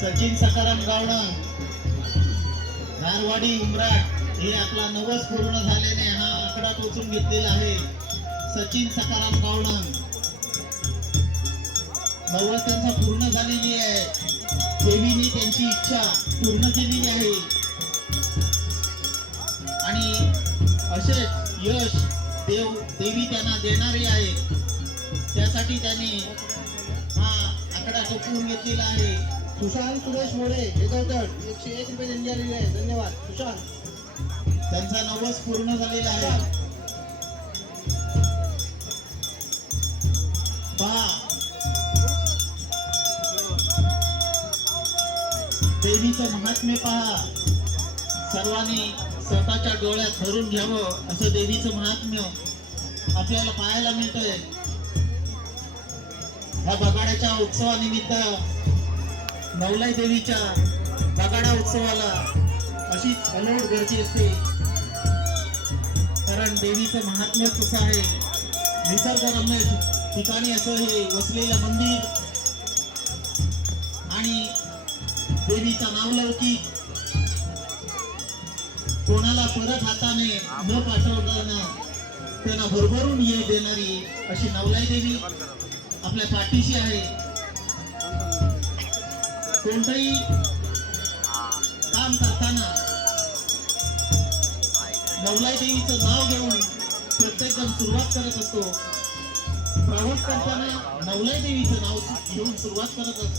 सचिन सकाराम गावडा धारवाडी उमराट हे आपला नवस पूर्ण झाल्याने हा आकडा टोचून घेतलेला आहे. सचिन सकाराम गावडा नवस त्यांचा पूर्ण झालेली आहे. देवीने त्यांची इच्छा पूर्ण केलेली आहे. आणि असेच यश देव देवी त्यांना देणारी आहे. त्यासाठी त्यांनी हा आकडा टोकून घेतलेला आहे. सुशांत सुरेश मोरे हेगवतड एकशे एक रुपये देणगी आहे. धन्यवाद. सुशांत. त्यांचा नवस पूर्ण झालेला आहे. पहा. देवीचं महात्म्य पहा. सर्वांनी स्वतःच्या डोळ्यात धरून घ्यावं असं देवीचं महात्म्य आपल्याला पाहायला मिळतंय. ह्या बगाड्याच्या उत्सवानिमित्त नवलाई देवीच्या बगाडा उत्सवाला अशी अलोट गर्दी असते. कारण देवीचं महात्म्य कसं आहे? निसर्गरम्य ठिकाणी असं हे वसलेलं मंदिर आणि देवीचा नावलौकिक कोणाला परत हाताने न पाठवताना त्यांना भरभरून ये देणारी अशी नवलाई देवी आपल्या पाठीशी आहे. कोणतंही काम करताना नवलाई देवीचं नाव घेऊन प्रत्येक जण सुरुवात करत असतो. प्रवास करताना नवलाई देवीचं नाव घेऊन सुरुवात करत असतो.